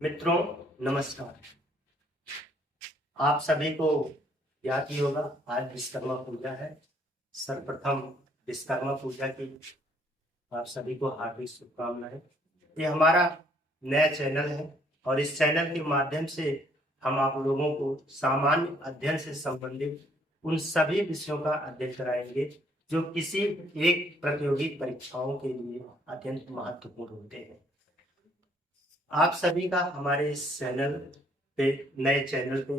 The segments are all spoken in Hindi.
मित्रों, नमस्कार। आप सभी को याद ही होगा, आज विश्वकर्मा पूजा है। सर्वप्रथम विश्वकर्मा पूजा की आप सभी को हार्दिक शुभकामनाएं। ये हमारा नया चैनल है और इस चैनल के माध्यम से हम आप लोगों को सामान्य अध्ययन से संबंधित उन सभी विषयों का अध्ययन कराएंगे जो किसी एक प्रतियोगी परीक्षाओं के लिए अत्यंत महत्वपूर्ण होते हैं। आप सभी का हमारे इस चैनल पे, नए चैनल पे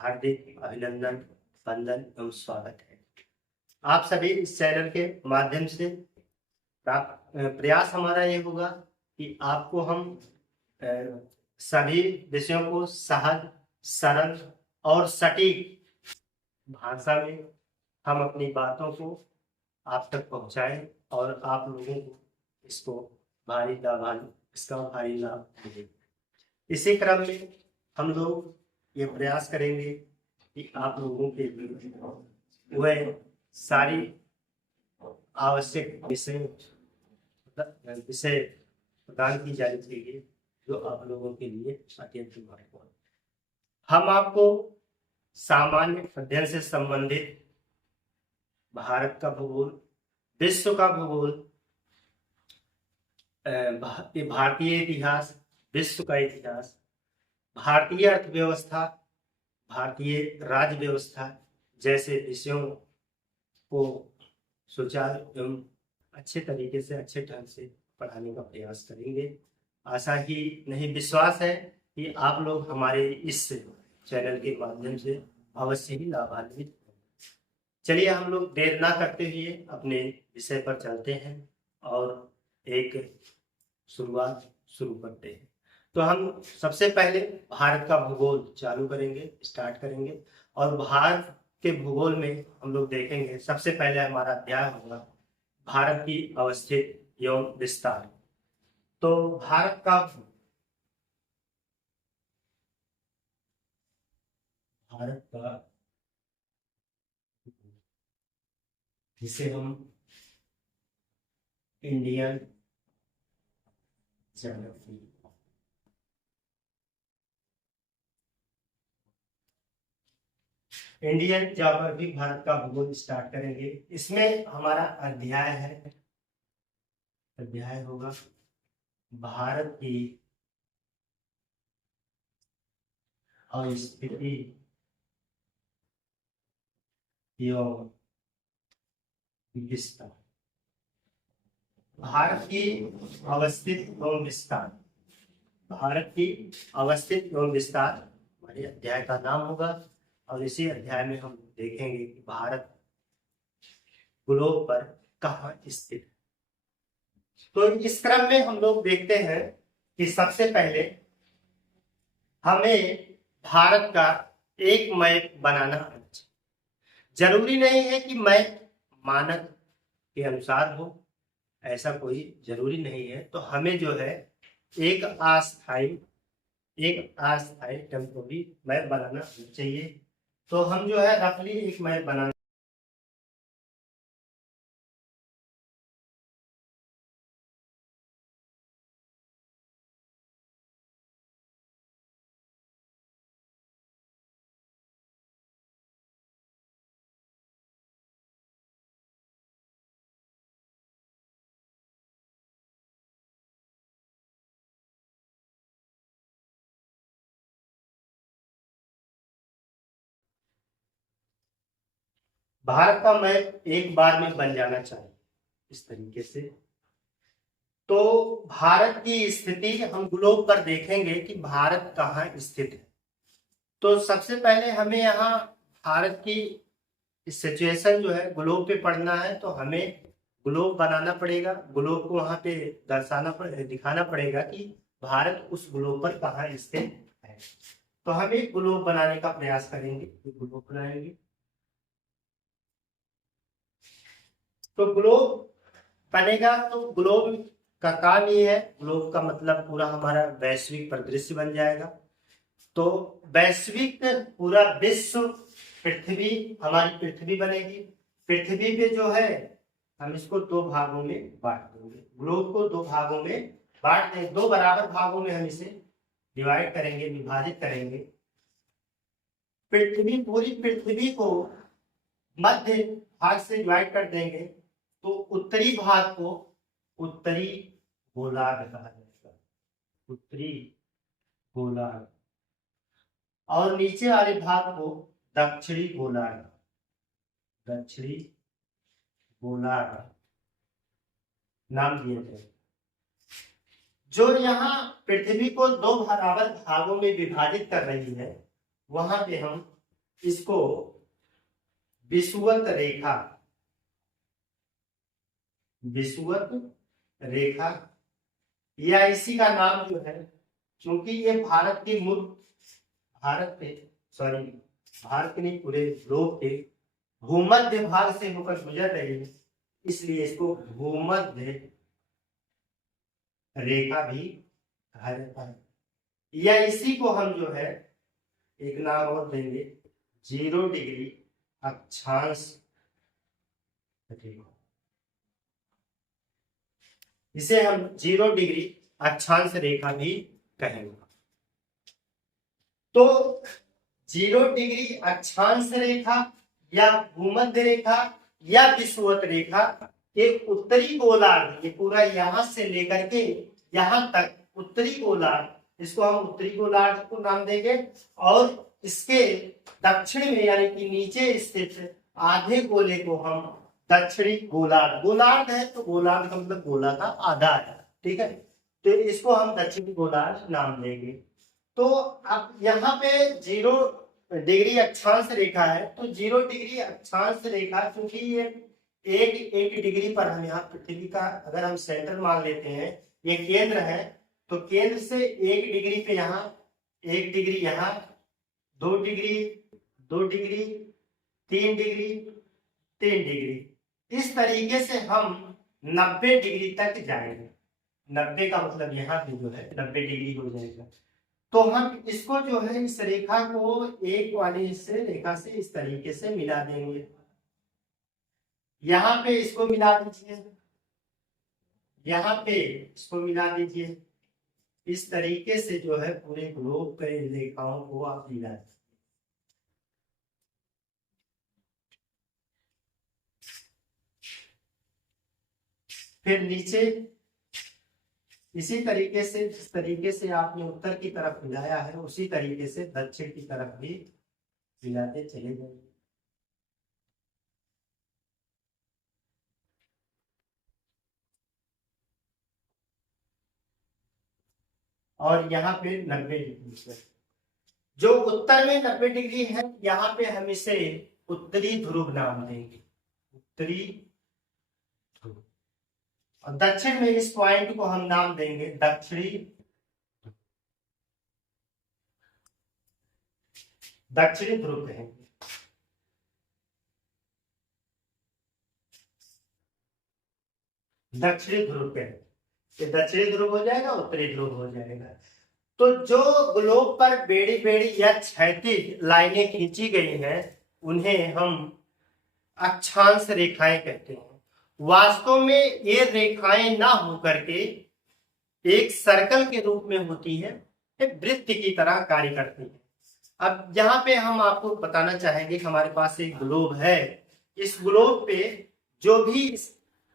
हार्दिक अभिनंदन, वंदन एवं स्वागत है। आप सभी इस चैनल के माध्यम से प्रयास हमारा ये होगा कि आपको हम सभी विषयों को सहज, सरल और सटीक भाषा में हम अपनी बातों को आप तक पहुंचाएं और आप लोगों को इसका भारी लाभ मिले। इसी क्रम में हम लोग ये प्रयास करेंगे कि आप लोगों के लिए वह सारी आवश्यक विषय प्रदान की जानी चाहिए जो आप लोगों के लिए अत्यंत महत्वपूर्ण। हम आपको सामान्य अध्ययन से संबंधित भारत का भूगोल, विश्व का भूगोल, भारतीय इतिहास, विश्व का इतिहास, भारतीय अर्थव्यवस्था, भारतीय राज्य व्यवस्था जैसे विषयों को सुचारू एवं अच्छे तरीके से, अच्छे ढंग से पढ़ाने का प्रयास करेंगे। आशा ही नहीं, विश्वास है कि आप लोग हमारे इस चैनल के माध्यम से अवश्य ही लाभान्वित। चलिए हम लोग देर ना करते हुए अपने विषय पर चलते हैं और एक शुरुआत शुरू करते हैं। तो हम सबसे पहले भारत का भूगोल चालू करेंगे, स्टार्ट करेंगे और भारत के भूगोल में हम लोग देखेंगे। सबसे पहले हमारा अध्याय होगा भारत की अवस्थिति एवं विस्तार। तो भारत का जिसे हम इंडियन ज्योग्राफी, भारत का भूगोल स्टार्ट करेंगे। इसमें हमारा अध्याय होगा भारत की अवस्थिति एवं विस्तार। भारत की अवस्थित एवं विस्तार, भारत की अवस्थित एवं विस्तार हमारे अध्याय का नाम होगा। और इसी अध्याय में हम देखेंगे कि भारत ग्लोब पर कहाँ स्थित है। तो इस क्रम में हम लोग देखते हैं कि सबसे पहले हमें भारत का एक मैप बनाना चाहिए। जरूरी नहीं है कि मैप मानक के अनुसार हो, ऐसा कोई जरूरी नहीं है। तो हमें जो है एक अस्थायी टेम्पोररी मैप बनाना चाहिए। तो हम जो है रफली एक मैप बनाना। भारत का मैप एक बार में बन जाना चाहिए इस तरीके से। तो भारत की स्थिति हम ग्लोब पर देखेंगे कि भारत कहाँ स्थित है। तो सबसे पहले हमें यहाँ भारत की सिचुएशन जो है ग्लोब पे पढ़ना है। तो हमें ग्लोब बनाना पड़ेगा, ग्लोब को वहां पे दिखाना पड़ेगा कि भारत उस ग्लोब पर कहाँ स्थित है। तो हम एक ग्लोब बनाने का प्रयास करेंगे, ग्लोब बनाएंगे। तो ग्लोब बनेगा तो ग्लोब का काम ये है, ग्लोब का मतलब पूरा हमारा वैश्विक परिदृश्य बन जाएगा। तो वैश्विक पूरा विश्व, पृथ्वी, हमारी पृथ्वी बनेगी। पृथ्वी पे जो है हम इसको दो भागों में बांट देंगे, ग्लोब को दो भागों में बांट देंगे, दो बराबर भागों में हम इसे डिवाइड करेंगे, विभाजित करेंगे, पृथ्वी, पूरी पृथ्वी को मध्य भाग से डिवाइड कर देंगे तो उत्तरी भाग को उत्तरी गोलार्ध कहा जाएगा, उत्तरी गोलार्ध, और नीचे वाले भाग को दक्षिणी गोलार्ध, दक्षिणी गोलार्ध नाम दिए थे। जो यहाँ पृथ्वी को दो बराबर भागों में विभाजित कर रही है, वहां पे हम इसको विषुवत रेखा, विषुवत रेखा, या इसी का नाम जो है, क्योंकि ये भारत की भारत के नहीं, पूरे ग्लोब के भूमध्य भाग से होकर गुजर रही है, इसलिए इसको भूमध्य रेखा भी कहा जाता है। या इसी को हम जो है एक नाम और देंगे, 0 डिग्री अक्षांश रेखा। इसे हम 0 डिग्री अक्षांश रेखा भी कहेंगे। तो 0 डिग्री अक्षांश रेखा या भूमध्य रेखा या विषुवत रेखा के उत्तरी गोलार्ध, ये पूरा यहां से लेकर के यहां तक उत्तरी गोलार्ध, इसको हम उत्तरी गोलार्ध को नाम देंगे, और इसके दक्षिण में यानी कि नीचे स्थित आधे गोले को हम दक्षिणी गोलार्ध, गोलार्ध है तो गोलार्ध का मतलब गोला का आधा है, ठीक है, तो इसको हम दक्षिणी गोलार्ध नाम देंगे। तो अब यहाँ पे 0 डिग्री अक्षांश रेखा है, तो 0 डिग्री अक्षांश रेखा, क्योंकि ये एक डिग्री पर हम यहाँ पृथ्वी का अगर हम सेंटर मान लेते हैं, ये केंद्र है, तो केंद्र से 1 डिग्री पे यहाँ 1 डिग्री, यहाँ 2 डिग्री, 2 डिग्री, 3 डिग्री, 3 डिग्री, इस तरीके से हम 90 डिग्री तक जाएंगे। 90 का मतलब यहाँ पे जो है 90 डिग्री हो जाएगा। तो हम इसको जो है इस रेखा को एक वाली से रेखा से इस तरीके से मिला देंगे। यहाँ पे इसको मिला दीजिए, यहाँ पे इसको मिला दीजिए, इस तरीके से जो है पूरे ग्लोब के रेखाओं को आप मिला दीजिए। फिर नीचे इसी तरीके से, जिस तरीके से आपने उत्तर की तरफ मिलाया है उसी तरीके से दक्षिण की तरफ भी मिलाते चले जाएंगे। और यहाँ पे 90 डिग्री से जो उत्तर में 90 डिग्री है, यहाँ पे हम इसे उत्तरी ध्रुव नाम देंगे, उत्तरी ध्रुव, और दक्षिण में इस पॉइंट को हम नाम देंगे दक्षिणी, दक्षिणी ध्रुव कहेंगे। दक्षिणी ध्रुव कहेंगे, दक्षिणी ध्रुव हो जाएगा, उत्तरी ध्रुव हो जाएगा। तो जो ग्लोब पर बेड़ी बेड़ी या क्षैतिज लाइनें खींची गई हैं, उन्हें हम अक्षांश रेखाएं कहते हैं। वास्तव में ये रेखाएं ना होकर के एक सर्कल के रूप में होती है, एक वृत्त की तरह कार्य करती है। अब यहाँ पे हम आपको बताना चाहेंगे कि हमारे पास एक ग्लोब है, इस ग्लोब पे जो भी इस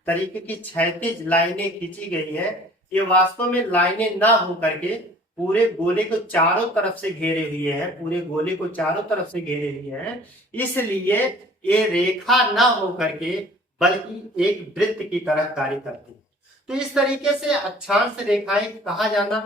तरीके की क्षैतिज लाइनें खींची गई है, ये वास्तव में लाइनें ना होकर के पूरे गोले को चारों तरफ से घेरे हुए हैं, पूरे गोले को चारों तरफ से घेरे हुए हैं, इसलिए ये रेखा ना होकर के बल्कि एक वृत्त की तरह कार्य करती है। तो इस तरीके से अक्षांश रेखाएं कहा जाना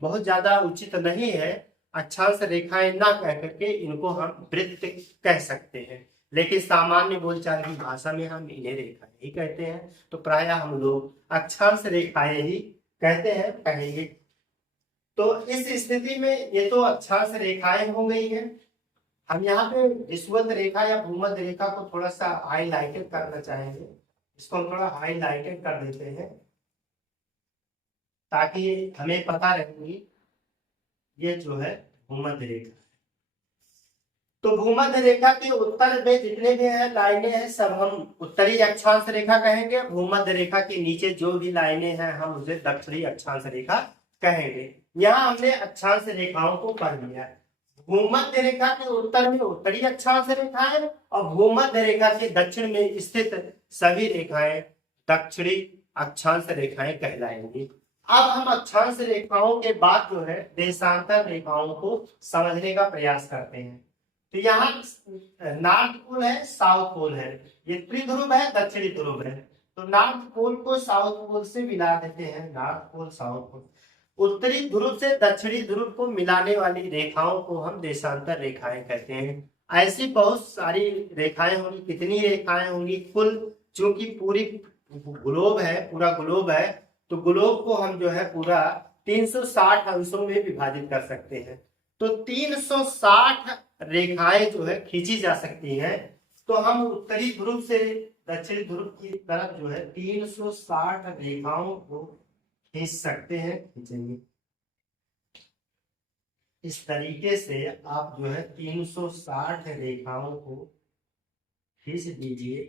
बहुत ज्यादा उचित नहीं है। अक्षांश रेखाएं ना कह करके इनको हम वृत्त कह सकते हैं, लेकिन सामान्य बोलचाल की भाषा में हम इन्हें रेखाएं ही कहते हैं, तो प्रायः हम लोग अक्षांश रेखाएं ही कहते हैं, कहेंगे। तो इस स्थिति में ये तो अक्षांश रेखाएं हो गई है। हम यहाँ पे विषुवत रेखा या भूमध्य रेखा को थोड़ा सा हाईलाइटेड करना चाहेंगे, इसको हम थोड़ा हाईलाइटेड कर देते हैं ताकि हमें पता रहेगी ये जो है भूमध्य रेखा। तो भूमध्य रेखा के उत्तर में जितने भी हैं लाइनें हैं, सब हम उत्तरी अक्षांश रेखा कहेंगे। भूमध्य रेखा के नीचे जो भी लाइनें हैं हम उसे दक्षिणी अक्षांश रेखा कहेंगे। यहाँ हमने अक्षांश रेखाओं को पढ़ लिया है। भूमध्य रेखा के उत्तर में उत्तरी अक्षांश रेखाएं और भूमध्य रेखा के दक्षिण में स्थित सभी रेखाएं दक्षिणी अक्षांश रेखाएं कहलाएंगी। अब हम अक्षांश रेखाओं के बाद जो है देशांतर रेखाओं को समझने का प्रयास करते हैं। तो यहाँ नॉर्थ पोल है, साउथ पोल है, ये त्रिध्रुव है, दक्षिणी ध्रुव है। तो नॉर्थ पोल को साउथ पोल से मिला देते हैं, नॉर्थ पोल साउथ पोल। उत्तरी ध्रुव से दक्षिणी ध्रुव को मिलाने वाली रेखाओं को हम देशांतर रेखाएं कहते हैं। ऐसी बहुत सारी रेखाएं होंगी। कितनी रेखाएं होंगी कुल? चूंकि पूरी ग्लोब है, पूरा ग्लोब है, तो ग्लोब को हम जो है पूरा 360 अंशों में विभाजित कर सकते हैं। तो 360 रेखाएं जो है खींची जा सकती हैं। तो हम उत्तरी ध्रुव से दक्षिणी ध्रुव की तरफ जो है 360 रेखाओं को खींच सकते हैं, खींचेंगे। इस तरीके से आप जो है 360 रेखाओं को खींच दीजिए।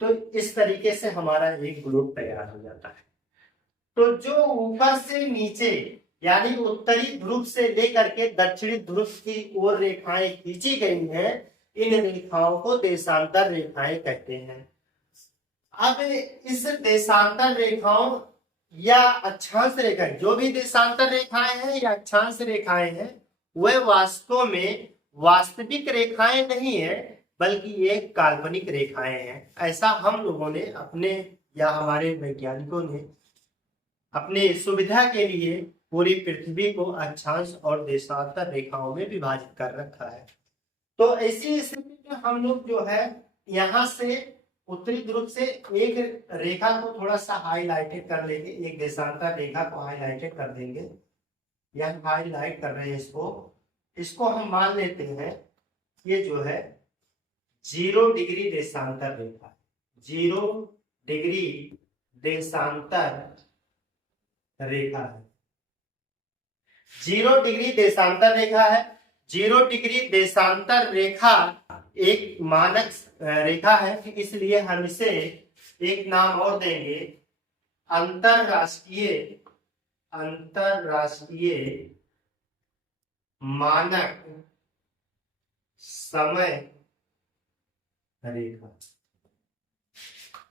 तो इस तरीके से हमारा एक ग्लोब तैयार हो जाता है। तो जो ऊपर से नीचे यानी उत्तरी ध्रुव से लेकर के दक्षिणी ध्रुव की ओर रेखाएं खींची गई हैं, इन रेखाओं को देशांतर रेखाएं कहते हैं। अब इस देशांतर रेखाओं या अक्षांश रेखाएं, जो भी देशांतर रेखाएं हैं या अक्षांश रेखाएं हैं, वह वास्तव में वास्तविक रेखाएं नहीं है, बल्कि ये काल्पनिक रेखाएं हैं। ऐसा हम लोगों ने अपने या हमारे वैज्ञानिकों ने अपने सुविधा के लिए पूरी पृथ्वी को अक्षांश और देशांतर रेखाओं में विभाजित कर रखा है। तो ऐसी स्थिति में हम लोग जो है यहाँ से उत्तरी ध्रुव से एक रेखा को थोड़ा सा हाईलाइटेड कर लेंगे, एक देशांतर रेखा को हाईलाइटेड कर देंगे। यह हाईलाइट कर रहे हैं इसको हम मान लेते हैं ये जो है 0 डिग्री देशांतर रेखा, 0 डिग्री देशांतर रेखा है। 0 डिग्री देशांतर रेखा है। 0 डिग्री देशांतर रेखा एक मानक रेखा है, इसलिए हम इसे एक नाम और देंगे, अंतरराष्ट्रीय मानक समय रेखा।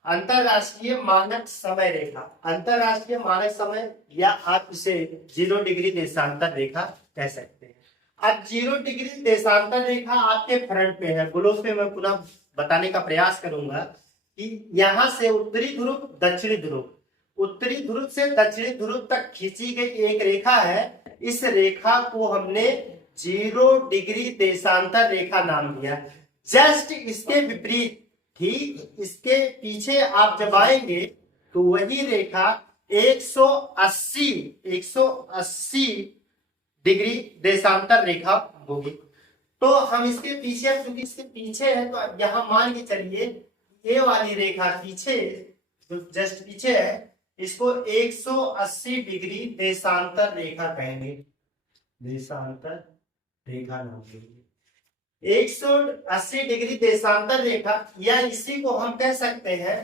अंतरराष्ट्रीय मानक समय रेखा, अंतरराष्ट्रीय मानक समय, या आप इसे 0 डिग्री देशांतर रेखा कह सकते हैं। अब 0 डिग्री देशांतर रेखा आपके फ्रंट पे है। ग्लोब पे मैं पुनः बताने का प्रयास करूंगा कि यहाँ से उत्तरी ध्रुव दक्षिणी ध्रुव, उत्तरी ध्रुव से दक्षिणी ध्रुव तक खींची गई एक रेखा है। इस रेखा को हमने 0 डिग्री देशांतर रेखा नाम दिया। जस्ट इसके विपरीत, ठीक इसके पीछे आप जब आएंगे तो वही रेखा 180 डिग्री देशांतर रेखा होगी। तो हम इसके पीछे, क्योंकि इसके पीछे है, तो यहां मान के चलिए ये वाली रेखा पीछे, जो जस्ट पीछे है, इसको 180 डिग्री देशांतर रेखा कहेंगे, देशांतर रेखा नाम देंगे। 180 डिग्री देशांतर रेखा, या इसी को हम कह सकते हैं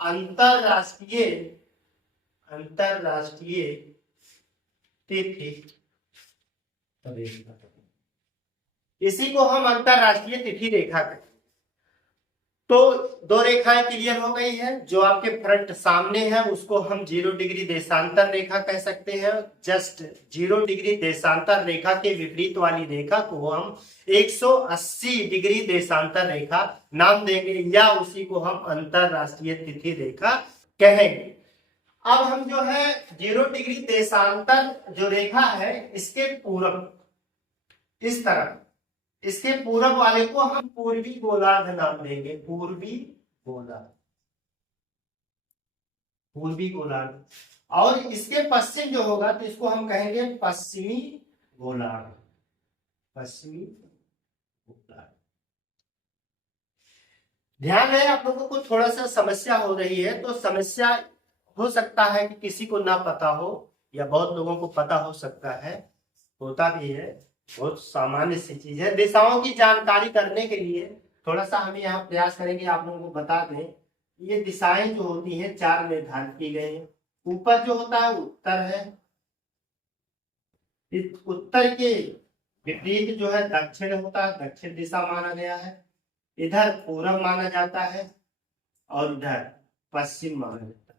अंतरराष्ट्रीय तिथि रेखा। इसी को हम अंतरराष्ट्रीय तिथि रेखा कहते हैं। तो 2 रेखाएं क्लियर हो गई है। जो आपके फ्रंट सामने है उसको हम 0 डिग्री देशांतर रेखा कह सकते हैं। जस्ट 0 डिग्री देशांतर रेखा के विपरीत वाली रेखा को हम 180 डिग्री देशांतर रेखा नाम देंगे, या उसी को हम अंतरराष्ट्रीय तिथि रेखा कहेंगे। अब हम जो है 0 डिग्री देशांतर जो रेखा है, इसके पूरब, इस तरफ, इसके पूरब वाले को हम पूर्वी गोलार्ध नाम देंगे, पूर्वी गोलार्ध। और इसके पश्चिम जो होगा तो इसको हम कहेंगे पश्चिमी गोलार्ध। ध्यान है, आप लोगों को थोड़ा सा समस्या हो रही है, तो समस्या हो सकता है कि किसी को ना पता हो या बहुत लोगों को पता हो सकता है, होता भी है, बहुत सामान्य सी चीज है। दिशाओं की जानकारी करने के लिए थोड़ा सा हम यहाँ प्रयास करेंगे आप लोगों को बता दें। ये दिशाएं जो होती हैं 4 निर्धारित की गई हैं। ऊपर जो होता है उत्तर है, इस उत्तर के विपरीत जो है दक्षिण होता है, दक्षिण दिशा माना गया है। इधर पूरब माना जाता है और इधर पश्चिम माना जाता है।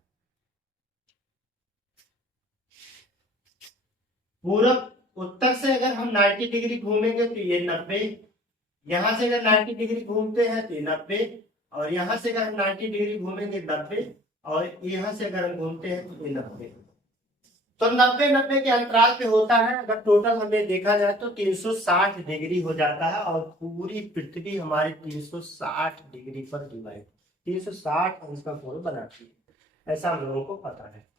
पूरब उत्तर से अगर हम 90 डिग्री घूमेंगे तो ये 90, यहां से अगर 90 डिग्री घूमते हैं तो ये 90, और यहां से अगर हम 90 डिग्री घूमेंगे 90, और यहाँ से अगर हम घूमते हैं तो ये 90। तो 90 के अंतराल पे होता है। अगर टोटल हमें देखा जाए तो 360 डिग्री हो जाता है, और पूरी पृथ्वी हमारी 360 डिग्री पर डिवाइड, 360 अंश का कोण बनाती है, ऐसा हम लोगों को पता है।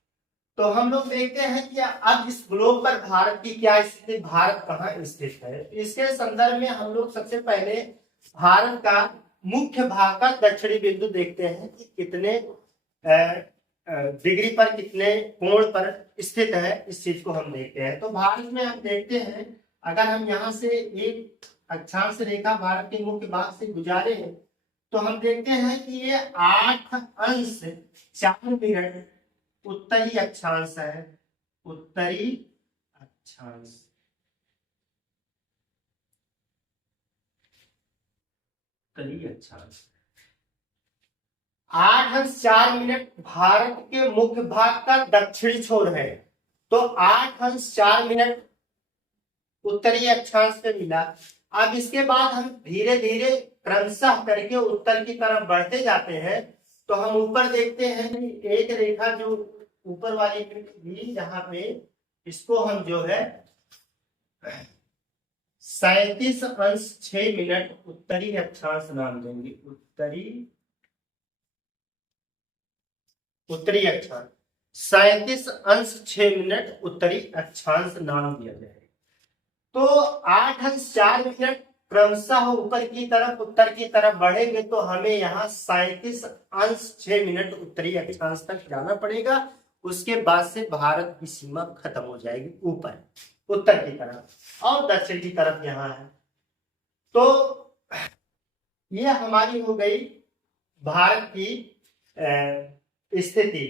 तो हम लोग देखते हैं कि अब इस ग्लोब पर भारत की क्या स्थिति, भारत कहाँ स्थित है। इसके संदर्भ में हम लोग सबसे पहले भारत का मुख्य भाग का दक्षिणी बिंदु देखते हैं कि कितने डिग्री पर, कितने कोण पर स्थित है, इस चीज को हम देखते हैं। तो भारत में हम देखते हैं, अगर हम यहाँ से एक अक्षांश रेखा भारत के मुख्य भाग से गुजारे हैं तो हम देखते हैं कि ये 8 अंश 4 मिनट उत्तरी अक्षांश है, उत्तरी अक्षांश, उत्तरी अक्षांश 8 अंश 4 मिनट भारत के मुख्य भाग का दक्षिणी छोर है। तो 8 अंश 4 मिनट उत्तरी अक्षांश पे मिला। अब इसके बाद हम धीरे धीरे क्रमशः करके उत्तर की तरफ बढ़ते जाते हैं। तो हम ऊपर देखते हैं कि एक रेखा जो ऊपर वाली भी, यहाँ पे इसको हम जो है 37 अंश 6 मिनट उत्तरी अक्षांश नाम देंगे, उत्तरी अक्षांश 37 अंश 6 मिनट उत्तरी अक्षांश नाम दिया जाएगा। तो 8 अंश 4 मिनट क्रमशः ऊपर की तरफ, उत्तर की तरफ बढ़ेंगे तो हमें यहाँ 37 अंश 6 मिनट उत्तरी अक्षांश तक जाना पड़ेगा। उसके बाद से भारत की सीमा खत्म हो जाएगी ऊपर उत्तर की तरफ, और दक्षिण की तरफ यहाँ है। तो ये हमारी हो गई भारत की स्थिति।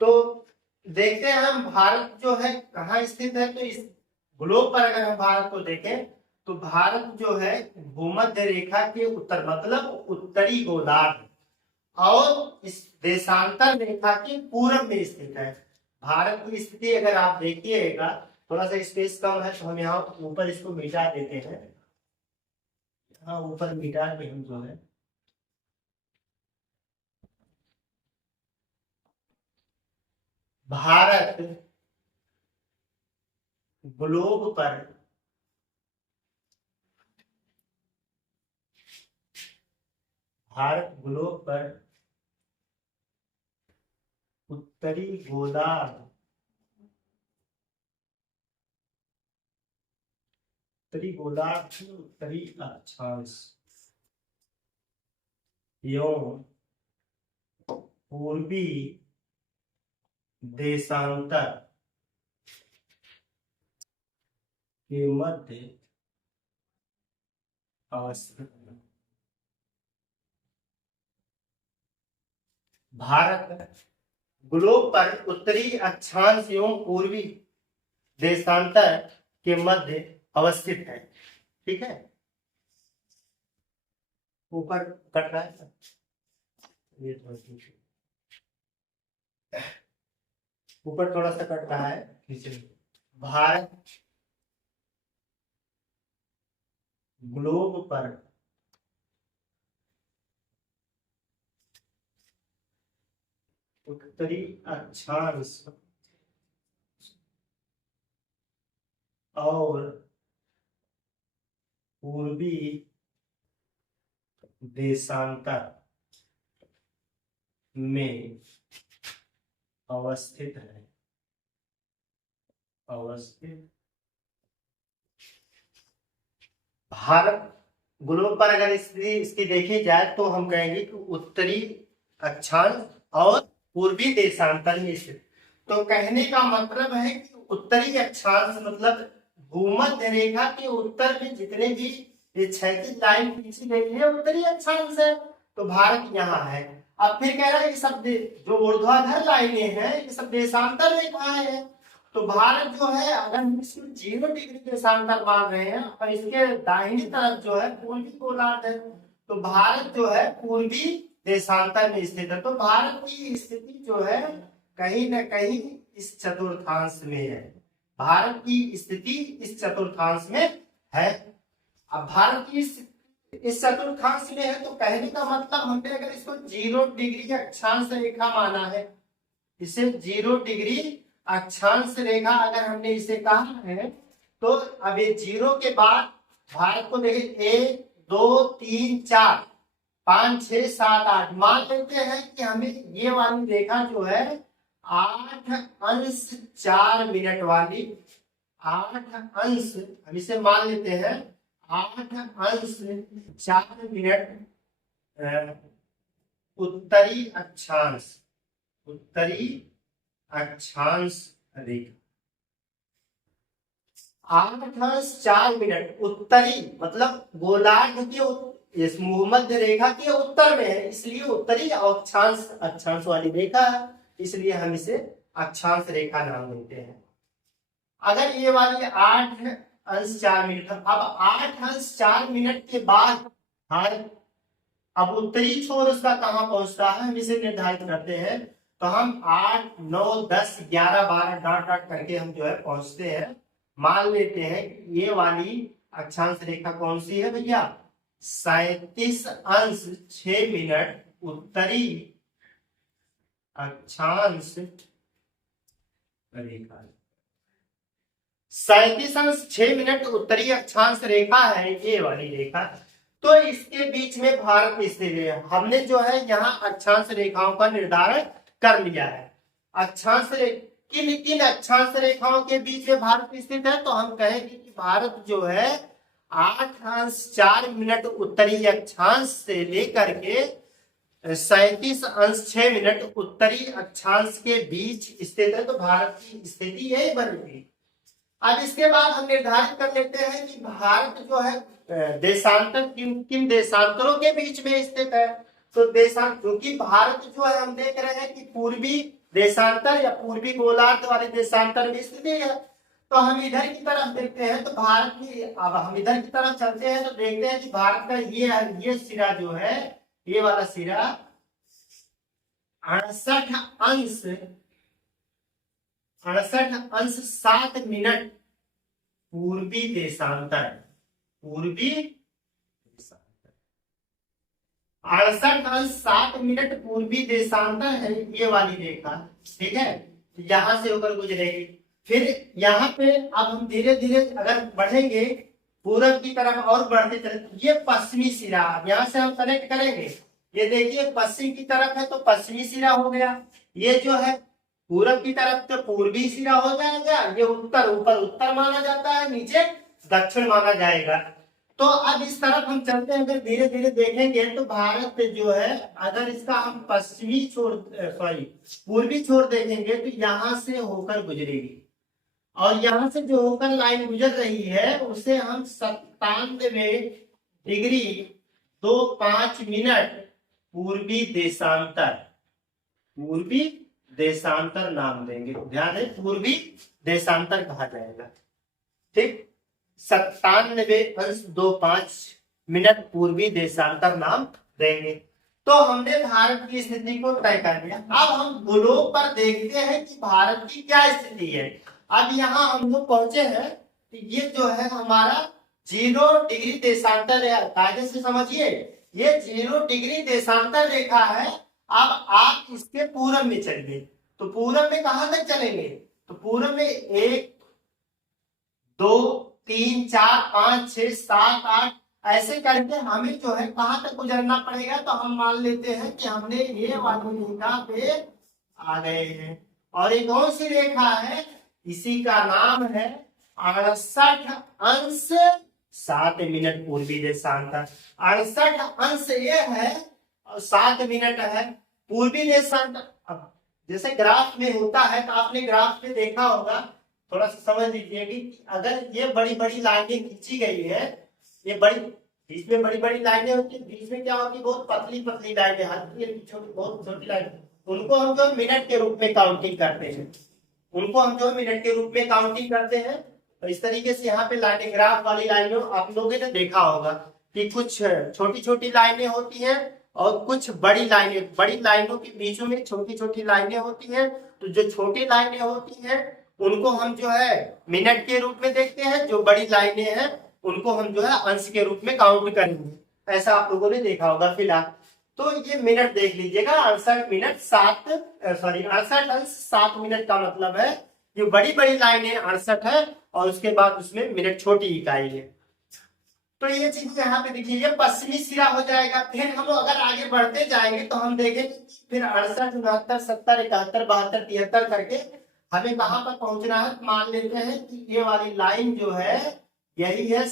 तो देखते हैं हम भारत जो है कहाँ स्थित है। तो इस ग्लोब पर अगर हम भारत को देखें तो भारत जो है भूमध्य रेखा के उत्तर, मतलब उत्तरी गोलार्ध, और इस देशांतर रेखा के पूर्व में स्थित है। भारत की स्थिति अगर आप देखिएगा, थोड़ा सा स्पेस कम है तो हम यहाँ ऊपर इसको मिटा देते हैं, यहाँ ऊपर मिटा के हम जो है भारत ग्लोब पर उत्तरी गोलार्ध, उत्तरी अक्षांश एवं पूर्वी देशांतर के मध्य अवस्थित। भारत ग्लोब पर उत्तरी अक्षांश एवं पूर्वी देशांतर के मध्य अवस्थित है। ठीक है, ऊपर कट रहा है, ये ऊपर थोड़ा सा कट रहा है। भारत ग्लोब पर उत्तरी अक्षांश और पूर्वी देशांतर में अवस्थित है, भारत ग्लोब पर अगर इसकी देखी जाए तो हम कहेंगे कि उत्तरी अक्षांश और पूर्वी देशांतर में स्थित। तो कहने का मतलब है कि उत्तरी अक्षांश मतलब भूमध्य रेखा के उत्तर में जितने भी ये क्षैतिज लाइन खींची गई है उत्तरी अक्षांश है। तो भारत यहाँ है। अब फिर कह रहा है ये सब जो ऊर्ध्वाधर लाइनें हैं ये सब देशांतर रेखाएं हैं। तो भारत जो है अगर हम इसको 0 डिग्री देशांतर मान रहे हैं और इसके दाहिनी तरफ जो है पूर्वी गोलार्ध है, तो भारत जो है पूर्वी देशांतर में स्थित है। तो भारत की स्थिति जो है कहीं न कहीं इस चतुर्थांश में है। भारत की स्थिति इस चतुर्थांश में है। अब भारत की इस चतुर्थांश में है तो कहने का मतलब हमने अगर इसको 0 डिग्री अक्षांश रेखा माना है, इसे 0 डिग्री अक्षांश रेखा अगर हमने इसे कहा है, तो अब ये 0 के बाद भारत को देखिए 1 2 3 4 5 6 7 8 मान लेते हैं कि हमें ये वाली रेखा जो है 8 अंश 4 मिनट वाली, 8 अंश हम इसे मान लेते हैं 8 अंश 4 मिनट उत्तरी अक्षांश, उत्तरी अक्षांश रेखा 8 अंश 4 मिनट उत्तरी मतलब गोलार्ध के इस भूमध्य रेखा के उत्तर में है, इसलिए उत्तरी अक्षांश अक्षांश वाली रेखा है, इसलिए हम इसे अक्षांश रेखा नाम देते हैं। अगर ये वाली 8 अंश 4 मिनट, अब 8 अंश 4 मिनट के बाद अब उत्तरी छोर उसका कहां पहुंचता है हम इसे निर्धारित करते हैं। तो हम 8 9 10 11 12 डॉट डॉट करके हम जो है पहुंचते हैं। मान लेते हैं ये वाली अक्षांश रेखा कौन सी है भैया, 37 अंश 6 मिनट उत्तरी अक्षांश रेखा, 37 अंश 6 मिनट उत्तरी अक्षांश रेखा है ये वाली रेखा। तो इसके बीच में भारत स्थित है। हमने जो है यहाँ अक्षांश रेखाओं का निर्धारण कर लिया है। अक्षांश किन किन अक्षांश रेखाओं के बीच में भारत स्थित है, तो हम कहेंगे कि भारत जो है 8 अंश 4 मिनट उत्तरी अक्षांश से लेकर के 37 अंश 6 मिनट उत्तरी अक्षांश के बीच स्थित है। तो भारत की स्थिति यही बनेगी। अब इसके बाद हम निर्धारित कर लेते हैं कि भारत जो है देशांतर किन किन देशांतरों के बीच में स्थित है। तो देशांतर, क्योंकि भारत जो है हम देख रहे हैं कि पूर्वी देशांतर या पूर्वी गोलार्ध वाले देशांतर में स्थित है। तो हम इधर की तरफ देखते हैं तो भारत की, अब हम इधर की तरफ चलते हैं तो देखते हैं कि भारत का ये सिरा जो है, ये वाला सिरा 68 अंश 7 मिनट पूर्वी देशांतर, पूर्वी 68 अंश 7 मिनट पूर्वी देशांतर है ये वाली रेखा, ठीक है। यहां से होकर गुजरेगी। फिर यहाँ पे अब हम धीरे धीरे अगर बढ़ेंगे पूरब की तरफ और बढ़ते चले, ये पश्चिमी सिरा, यहाँ से हम कनेक्ट करेंगे। ये देखिए पश्चिम की तरफ है तो पश्चिमी सिरा हो गया, ये जो है पूरब की तरफ तो पूर्वी सिरा हो जाएगा। ये उत्तर, ऊपर उत्तर माना जाता है, नीचे दक्षिण माना जाएगा। तो अब इस तरफ हम चलते हैं, अगर धीरे धीरे देखेंगे तो भारत जो है अगर इसका हम पश्चिमी छोर पूर्वी छोर देखेंगे तो यहाँ से होकर गुजरेगी और यहाँ से जो होकर लाइन गुजर रही है उसे हम 97 डिग्री 25 मिनट पूर्वी देशांतर, पूर्वी देशांतर नाम देंगे। ध्यान है, पूर्वी देशांतर कहा जाएगा, ठीक। 97.25 मिनट पूर्वी देशांतर नाम देंगे। तो हमने भारत की स्थिति को तय कर लिया। अब हम गोलोक पर देखते हैं कि भारत की क्या स्थिति है। अब यहाँ हम लोग पहुंचे हैं तो ये जो है हमारा 0 डिग्री देशांतर है। कायदे से समझिए, ये 0 डिग्री देशांतर रेखा है। अब आप इसके पूरब में चलिए, तो पूरब में कहां तक चलेंगे, तो पूरब में 1 2 3 4 5 6 7 8 ऐसे करके हमें जो है कहां तक गुजरना पड़ेगा। तो हम मान लेते हैं कि हमने ये वाली रेखा पे आ गए हैं और एक और सी रेखा है, इसी का नाम है 68 अंश 7 मिनट पूर्वी देशांतर। 68 अंश ये है और 7 मिनट है पूर्वी देशांतर। जैसे ग्राफ में होता है तो आपने ग्राफ में देखा होगा, थोड़ा सा समझ लीजिए कि अगर ये बड़ी बड़ी लाइनें खींची गई है, ये बड़ी बीच में बड़ी बड़ी लाइनें होती है, बीच में क्या होती है, बहुत पतली पतली लाइनें, हल्की हल्की छोटी बहुत छोटी लाइनें, उनको हम जो मिनट के रूप में काउंटिंग करते हैं, उनको हम जो मिनट के रूप में काउंटिंग करते हैं। तो इस तरीके से यहाँ पे लाइनें, ग्राफ वाली लाइनें आप लोगों ने देखा होगा कि कुछ छोटी छोटी लाइनें होती हैं और कुछ बड़ी लाइनें, बड़ी लाइनों के बीचों में छोटी छोटी लाइनें होती हैं। तो जो छोटी लाइनें होती हैं उनको हम जो है मिनट के रूप में देखते हैं, जो बड़ी लाइनें हैं उनको हम जो है अंश के रूप में काउंट करेंगे। ऐसा आप लोगों ने देखा होगा। फिलहाल तो ये मिनट देख लीजिएगा, 68 अंश 7 मिनट का मतलब है। ये बड़ी बड़ी लाइनें 68 है और उसके बाद उसमें मिनट छोटी इकाई है। तो ये चीज यहाँ पे देखिए, ये पश्चिमी सिरा हो जाएगा। फिर हम अगर आगे बढ़ते जाएंगे तो हम देखेंगे फिर 68, 69, 70, 71, 72, 73 करके हमें कहाँ पर पहुंचना है। मान लेते हैं कि ये वाली लाइन जो है यही है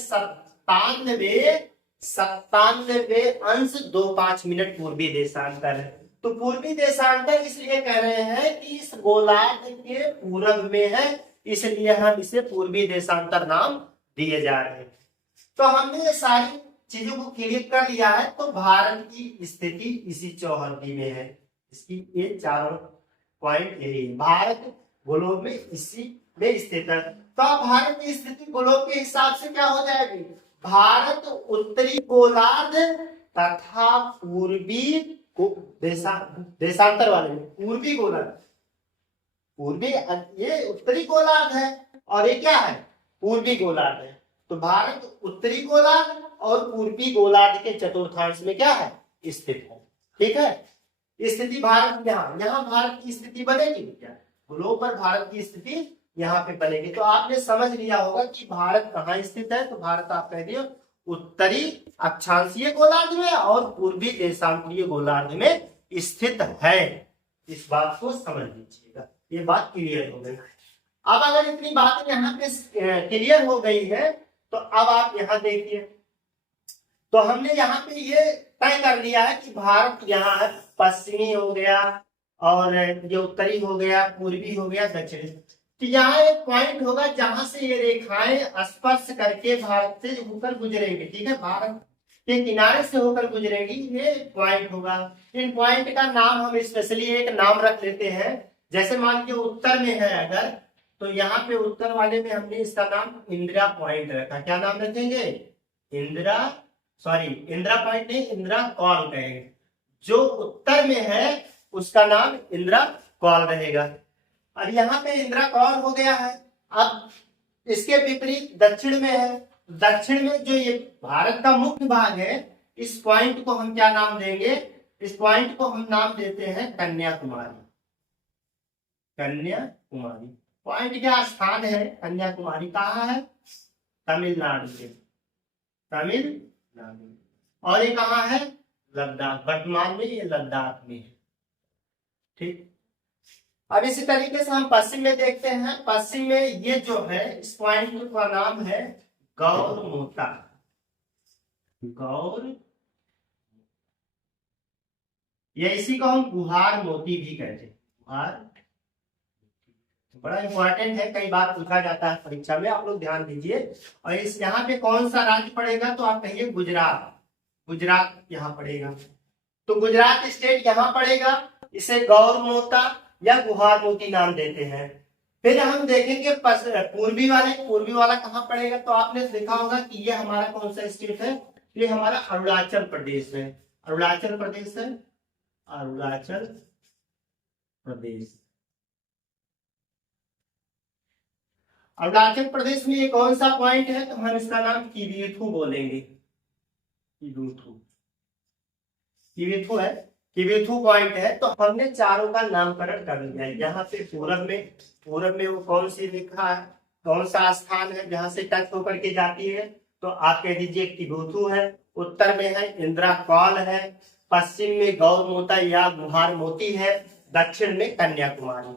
97 अंश 25 मिनट पूर्वी देशांतर है। तो पूर्वी देशांतर इसलिए कह रहे हैं कि इस गोलार्ध के पूरब में है, इसलिए हम इसे पूर्वी देशांतर नाम दिए जा रहे हैं। तो हमने ये सारी चीजों को क्लियर कर लिया है। तो भारत की स्थिति इसी चौहद्दी में है, इसकी ये चारों पॉइंट यही है। भारत गोलोक में इसी में स्थित है। तो अब भारत की स्थिति गोलोक के हिसाब से क्या हो जाएगी, भारत उत्तरी गोलार्ध तथा पूर्वी देशांतर वाले में, पूर्वी गोलार्ध, पूर्वी ये उत्तरी गोलार्ध है और ये क्या है, पूर्वी गोलार्ध है। तो भारत उत्तरी गोलार्ध और पूर्वी गोलार्ध के चतुर्थांश में क्या है, स्थित है। ठीक है, स्थिति भारत यहाँ भारत की स्थिति बनेगी क्या, गोलोक पर भारत की स्थिति यहाँ पे बनेगी। तो आपने समझ लिया होगा कि भारत कहाँ स्थित है। तो भारत आप कह दिए उत्तरी अक्षांशीय गोलार्ध में और पूर्वी देशांतरीय गोलार्ध में स्थित है। इस बात को समझ लीजिएगा, ये बात क्लियर हो गई। अब अगर इतनी बात यहाँ पे क्लियर हो गई है तो अब आप यहाँ देखिए, तो हमने यहाँ पे ये तय कर लिया है कि भारत यहाँ है, पश्चिमी हो गया और ये उत्तरी हो गया, पूर्वी हो गया, दक्षिणी। तो यहाँ एक पॉइंट होगा जहां से ये रेखाएं स्पर्श करके भारत से होकर गुजरेंगे। ठीक है, भारत के किनारे से होकर गुजरेंगी, ये पॉइंट होगा। इन पॉइंट का नाम हम स्पेशली एक नाम रख लेते हैं। जैसे मान के उत्तर में है अगर, तो यहाँ पे उत्तर वाले में हमने इसका नाम इंदिरा पॉइंट रखा। क्या नाम रखेंगे, इंदिरा पॉइंट नहीं, इंदिरा कॉल कहेंगे। जो उत्तर में है उसका नाम इंदिरा कॉल रहेगा। और यहाँ पे इंदिरा कॉल हो गया है। अब इसके विपरीत दक्षिण में है, दक्षिण में जो ये भारत का मुख्य भाग है, इस पॉइंट को हम क्या नाम देंगे, इस पॉइंट को हम नाम देते हैं कन्याकुमारी। कन्याकुमारी पॉइंट क्या स्थान है, कन्याकुमारी कहाँ है, तमिलनाडु में, तमिलनाडु। और ये कहाँ है, लद्दाख, वर्तमान में ये लद्दाख में है। ठीक, अब इसी तरीके से हम पश्चिम में देखते हैं। पश्चिम में ये जो है इस पॉइंट का नाम है गौरमोता, या इसी को हम गुहार मोती भी कहते हैं, गुहार। बड़ा इंपॉर्टेंट है, कई बार पूछा जाता है परीक्षा में, आप लोग ध्यान दीजिए। और इस यहाँ पे कौन सा राज्य पड़ेगा, तो आप कहिए गुजरात, गुजरात यहाँ पड़ेगा। तो गुजरात स्टेट यहाँ पड़ेगा, इसे गौरमोता या गुहार मोती नाम देते हैं। फिर हम देखेंगे पूर्वी वाला कहाँ पड़ेगा। तो आपने देखा होगा कि ये हमारा कौन सा स्टेट है, ये हमारा अरुणाचल प्रदेश है, अरुणाचल प्रदेश है, अरुणाचल प्रदेश। अरुणाचल प्रदेश में ये कौन सा पॉइंट है, तो हम इसका नाम किबिथु बोलेंगे, किबिथु है, किबिथु पॉइंट है। तो हमने चारों का नामकरण कर लिया है। यहाँ पे पूरब में वो कौन सी रेखा है, कौन सा स्थान है जहां से टच होकर के जाती है, तो आप कह दीजिए किबिथु है। उत्तर में है इंदिरा कॉल है, पश्चिम में गौरमोता या गुहार मोती है, दक्षिण में कन्याकुमारी।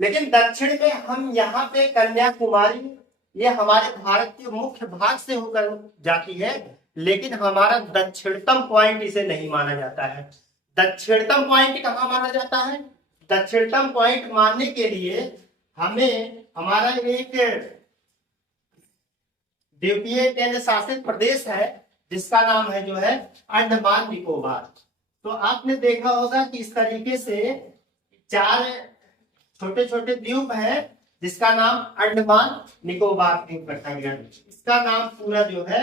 लेकिन दक्षिण में हम यहाँ पे कन्याकुमारी, ये हमारे भारत के मुख्य भाग से होकर जाती है, लेकिन हमारा दक्षिणतम पॉइंट इसे नहीं माना जाता है। दक्षिणतम पॉइंट कहाँ माना जाता है, दक्षिणतम पॉइंट मानने के लिए हमें हमारा एक द्वीपीय केंद्र शासित प्रदेश है जिसका नाम है जो है अंडमान निकोबार। तो आपने देखा होगा कि इस तरीके से 4 छोटे छोटे द्वीप है जिसका नाम अंडमान निकोबार द्वीप रखा गया। इसका नाम पूरा जो है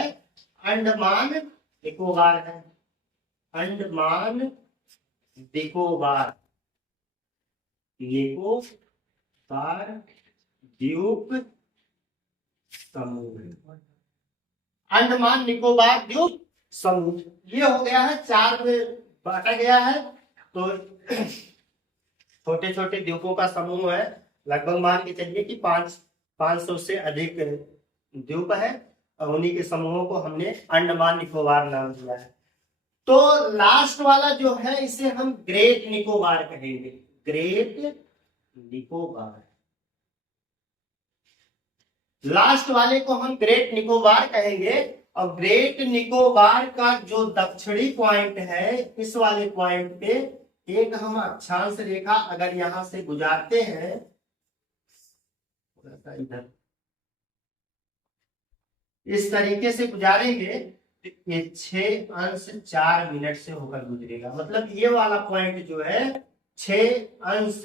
अंडमान निकोबार है, अंडमान निकोबार, निकोबार द्वीप समूह, अंडमान निकोबार द्वीप समूह। ये हो गया है 4 में बांटा गया है। तो छोटे छोटे द्वीपों का समूह है, लगभग मान के चलिए कि 500 से अधिक द्वीप है और उन्हीं के समूहों को हमने अंडमान निकोबार नाम दिया है। तो लास्ट वाला जो है इसे हम ग्रेट निकोबार कहेंगे, ग्रेट निकोबार। लास्ट वाले को हम ग्रेट निकोबार कहेंगे। और ग्रेट निकोबार का जो दक्षिणी पॉइंट है, इस वाले पॉइंट पे एक हम अक्षांश रेखा अगर यहां से गुजारते हैं, इधर इस तरीके से गुजारेंगे, ये 6 अंश 4 मिनट से होकर गुजरेगा। मतलब ये वाला पॉइंट जो है 6 अंश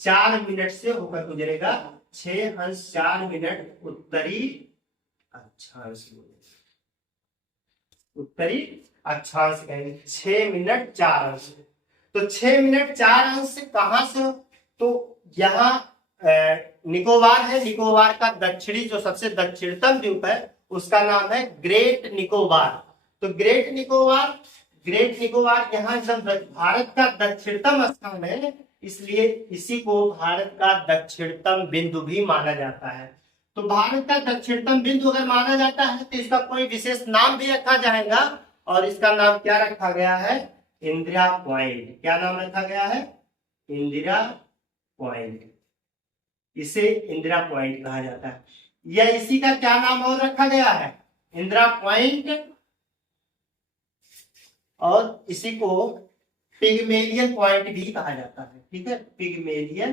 4 मिनट से होकर गुजरेगा। 6 अंश 4 मिनट उत्तरी अक्षांश, उत्तरी अक्षांश कहेंगे। 6 मिनट 4 अंश। तो 6 मिनट 4 अंश कहां से? तो यहाँ निकोबार है, निकोबार का दक्षिणी जो सबसे दक्षिणतम द्वीप है उसका नाम है ग्रेट निकोबार। तो ग्रेट निकोबार यहाँ एकदम भारत का दक्षिणतम स्थान है, इसलिए इसी को भारत का दक्षिणतम बिंदु भी माना जाता है। तो भारत का दक्षिणतम बिंदु अगर माना जाता है तो इसका कोई विशेष नाम भी रखा जाएगा और इसका नाम क्या रखा गया है? इंदिरा पॉइंट। क्या नाम रखा गया है? इंदिरा पॉइंट। इसे इंदिरा पॉइंट कहा जाता है। या इसी का क्या नाम और रखा गया है? इंदिरा पॉइंट। और इसी को पिग्मेलियन पॉइंट भी कहा जाता है। ठीक है, पिग्मेलियन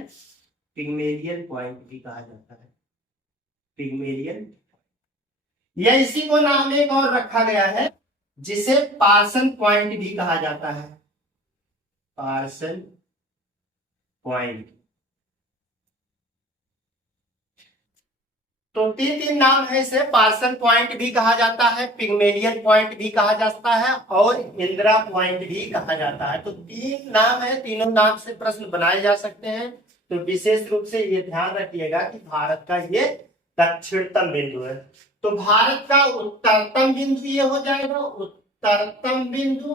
पॉइंट भी कहा जाता है, पिग्मेलियन। या इसी को नाम एक और रखा गया है जिसे पार्सन पॉइंट भी कहा जाता है, पार्सन पॉइंट। तो 3 नाम है इसे। पार्सन पॉइंट भी कहा जाता है, पिग्मेलियन पॉइंट भी कहा जाता है और इंदिरा पॉइंट भी कहा जाता है। तो 3 नाम है, तीनों नाम से प्रश्न बनाए जा सकते हैं। तो विशेष रूप से ये ध्यान रखिएगा कि भारत का ये दक्षिणतम बिंदु है। तो भारत का उत्तरतम बिंदु ये हो जाएगा, उत्तरतम बिंदु।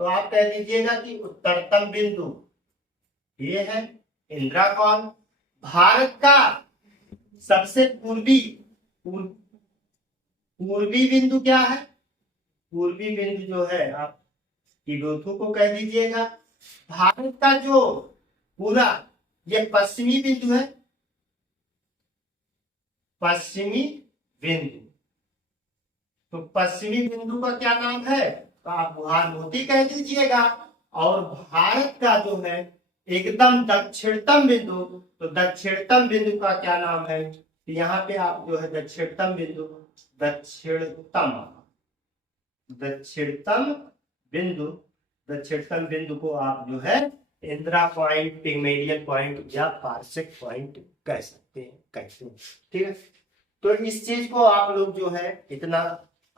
तो आप कह दीजिएगा कि उत्तरतम बिंदु ये है इंदिरा कॉल। भारत का सबसे पूर्वी बिंदु क्या है? पूर्वी बिंदु जो है आप किलोथू को कह दीजिएगा। भारत का जो पूरा ये पश्चिमी बिंदु है, पश्चिमी बिंदु। तो पश्चिमी बिंदु का क्या नाम है? तो आप भानुमती कह दीजिएगा। और भारत का जो है एकदम दक्षिणतम बिंदु, तो दक्षिणतम बिंदु का क्या नाम है? यहाँ पे आप जो है दक्षिणतम बिंदु, दक्षिणतम बिंदु को आप जो है इंदिरा पॉइंट, पिग्मेलियन पॉइंट या पार्सेक पॉइंट कह सकते हैं, कहते हैं। ठीक है, तो इस चीज को आप लोग जो है इतना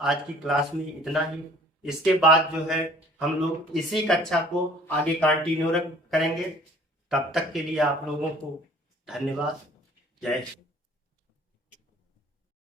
आज की क्लास में इतना ही। इसके बाद जो है हम लोग इसी कक्षा को आगे कंटिन्यू करेंगे। तब तक के लिए आप लोगों को धन्यवाद। जय हिंद।